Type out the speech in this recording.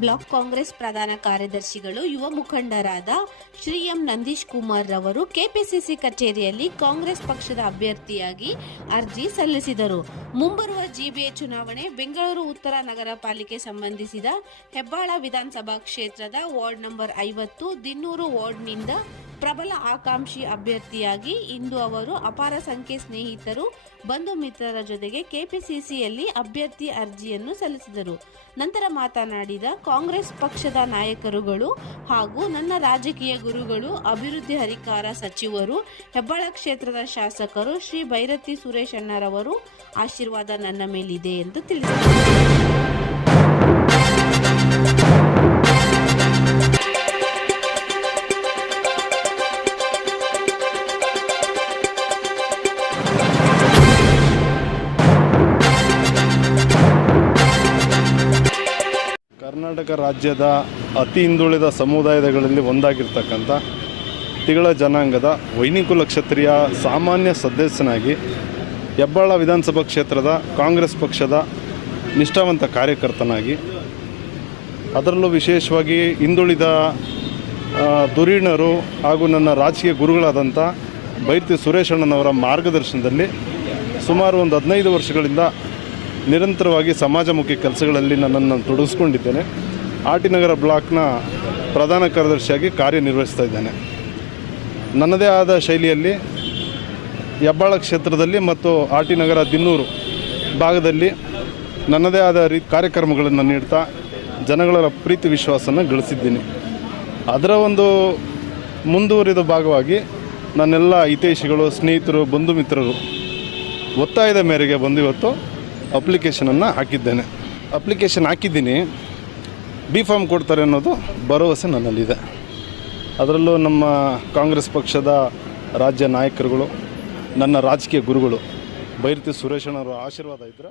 Block Congress ಪ್ರಧಾನ ಕಾರ್ಯದರ್ಶಿಗಳು ಯುವ ಮುಖಂಡರಾದ ಶ್ರೀ ಎಂ ನಂದೀಶ್ ಕುಮಾರ್ ರವರು ಕೆಪಿಸಿಸಿ ಕಚೇರಿಯಲ್ಲಿ ಕಾಂಗ್ರೆಸ್ ಪಕ್ಷದ ಅಭ್ಯರ್ಥಿಯಾಗಿ ಅರ್ಜಿ ಸಲ್ಲಿಸಿದರು. ಮುಂಬರುವ ಜಿಬಿಎ ಚುನಾವಣೆ ಬೆಂಗಳೂರು ಉತ್ತರ ನಗರ ಪಾಲಿಕೆ ಸಂಬಂಧಿಸಿದ ಹೆಬ್ಬಾಳ ವಿಧಾನಸಭಾ ಕ್ಷೇತ್ರದ ವಾರ್ಡ್ ನಂಬರ್ 50 ದಿನ್ನೂರು ವಾರ್ಡ್ನಿಂದ ಪ್ರಬಲ ಆಕಾಂಕ್ಷಿ ಅಭ್ಯರ್ಥಿಯಾಗಿ ಇಂದು ಅವರು ಅಪಾರ ಸಂಖ್ಯೆ ಸ್ನೇಹಿತರು ಬಂಧು ಮಿತ್ರರ ಜೊತೆಗೆ ಕೆಪಿಸಿಸಿಯಲ್ಲಿ ಅಭ್ಯರ್ಥಿ ಅರ್ಜಿಯನ್ನು ಸಲ್ಲಿಸಿದರು. ನಂತರ ಮಾತನಾಡಿದ ಕಾಂಗ್ರೆಸ್ ಪಕ್ಷದ ನಾಯಕರುಗಳು ಹಾಗೂ ನನ್ನ ರಾಜಕೀಯ ಗುರುಗಳು, ಅಭಿವೃದ್ಧಿ ಹರಿಕಾರ ಸಚಿವರು, ಹೆಬ್ಬಾಳ ಕ್ಷೇತ್ರದ ಶಾಸಕರು ಶ್ರೀ ಭೈರತಿ ಸುರೇಶ್ ಅಣ್ಣರವರು ಆಶೀರ್ವಾದ ನನ್ನ ಮೇಲಿದೆ ಎಂದು ತಿಳಿಸಿದರು. ಕರ್ನಾಟಕ ರಾಜ್ಯದ ಅತಿ ಹಿಂದುಳಿದ ಸಮುದಾಯಗಳಲ್ಲಿ ಒಂದಾಗಿರ್ತಕ್ಕಂಥ ತಿಗಳ ಜನಾಂಗದ ವೈನಿಕುಲ ಕ್ಷತ್ರಿಯ ಸಾಮಾನ್ಯ ಸದಸ್ಯನಾಗಿ ಹೆಬ್ಬಾಳ ವಿಧಾನಸಭಾ ಕ್ಷೇತ್ರದ ಕಾಂಗ್ರೆಸ್ ಪಕ್ಷದ ನಿಷ್ಠಾವಂತ ಕಾರ್ಯಕರ್ತನಾಗಿ, ಅದರಲ್ಲೂ ವಿಶೇಷವಾಗಿ ಹಿಂದುಳಿದ ಧುರೀಣರು ಹಾಗೂ ನನ್ನ ರಾಜಕೀಯ ಗುರುಗಳಾದಂಥ ಭೈರತಿ ಸುರೇಶ್ ಅಣ್ಣನವರ ಮಾರ್ಗದರ್ಶನದಲ್ಲಿ ಸುಮಾರು ಒಂದು 15 ವರ್ಷಗಳಿಂದ ನಿರಂತರವಾಗಿ ಸಮಾಜಮುಖಿ ಕೆಲಸಗಳಲ್ಲಿ ನನ್ನನ್ನು ತೊಡಗಿಸ್ಕೊಂಡಿದ್ದೇನೆ. ಆರ್ ಟಿ ನಗರ ಬ್ಲಾಕ್ನ ಪ್ರಧಾನ ಕಾರ್ಯದರ್ಶಿಯಾಗಿ ಕಾರ್ಯನಿರ್ವಹಿಸ್ತಾ ಇದ್ದೇನೆ. ನನ್ನದೇ ಆದ ಶೈಲಿಯಲ್ಲಿ ಹೆಬ್ಬಾಳ ಕ್ಷೇತ್ರದಲ್ಲಿ ಮತ್ತು ಆರ್ ಟಿ ನಗರ ದಿನ್ನೂರು ಭಾಗದಲ್ಲಿ ನನ್ನದೇ ಆದ ಕಾರ್ಯಕ್ರಮಗಳನ್ನು ನೀಡ್ತಾ ಜನಗಳ ಪ್ರೀತಿ ವಿಶ್ವಾಸನ ಗಳಿಸಿದ್ದೀನಿ. ಅದರ ಒಂದು ಮುಂದುವರಿದ ಭಾಗವಾಗಿ ನನ್ನೆಲ್ಲ ಹಿತೈಷಿಗಳು, ಸ್ನೇಹಿತರು, ಬಂಧು ಮಿತ್ರರು ಒತ್ತಾಯದ ಮೇರೆಗೆ ಬಂದು ಇವತ್ತು ಅಪ್ಲಿಕೇಶನನ್ನು ಹಾಕಿದ್ದೀನಿ. ಬಿ ಫಾರ್ಮ್ ಕೊಡ್ತಾರೆ ಅನ್ನೋದು ಭರವಸೆ ನನ್ನಲ್ಲಿದೆ. ಅದರಲ್ಲೂ ನಮ್ಮ ಕಾಂಗ್ರೆಸ್ ಪಕ್ಷದ ರಾಜ್ಯ ನಾಯಕರುಗಳು, ನನ್ನ ರಾಜಕೀಯ ಗುರುಗಳು ಭೈರತಿ ಸುರೇಶ್ ಅಣ್ಣವರ ಆಶೀರ್ವಾದ ಇದ್ದರೆ